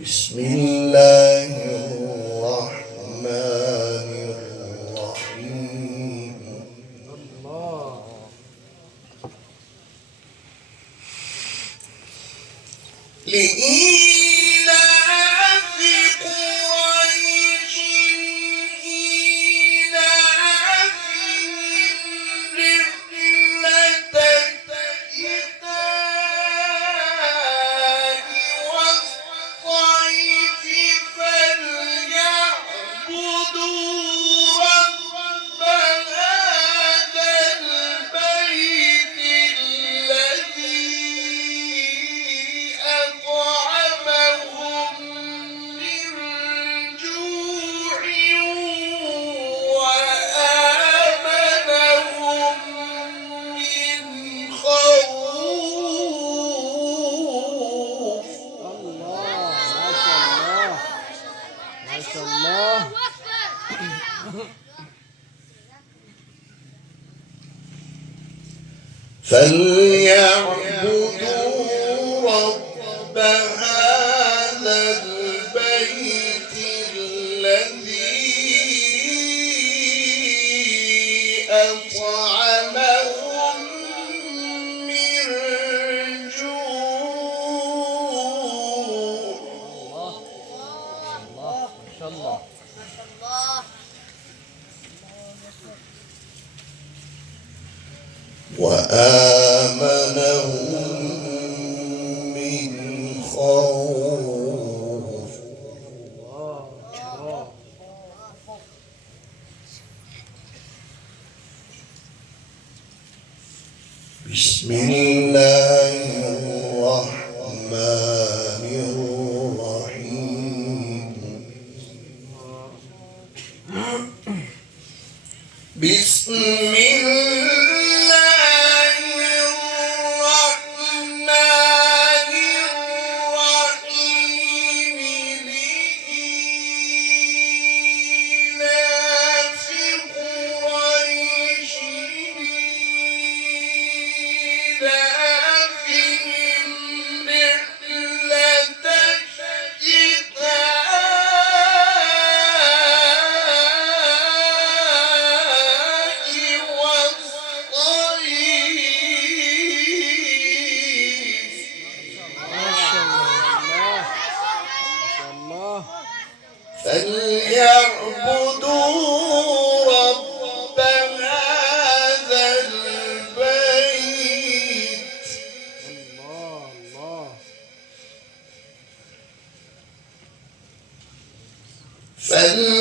بسم الله الرحمن الرحيم لإيلاف قريش إيلافهم رحلة الشتاء والصيف فليعبدوا رب هذا البيت الذي أطعمهم من جوع وآمنهم من خوف. الله ما شاء الله فليعبدوا رب هذا البيت الذي أطعمهم من جوع. ما شاء الله وآمنهم من خوف. بسم الله الرحمن الرحيم بسم الله الرحمن الرحيم لإيلاف قريش إيلافهم رحلة الشتاء والصيف فليعبدوا رب هذا البيت فليعبدوا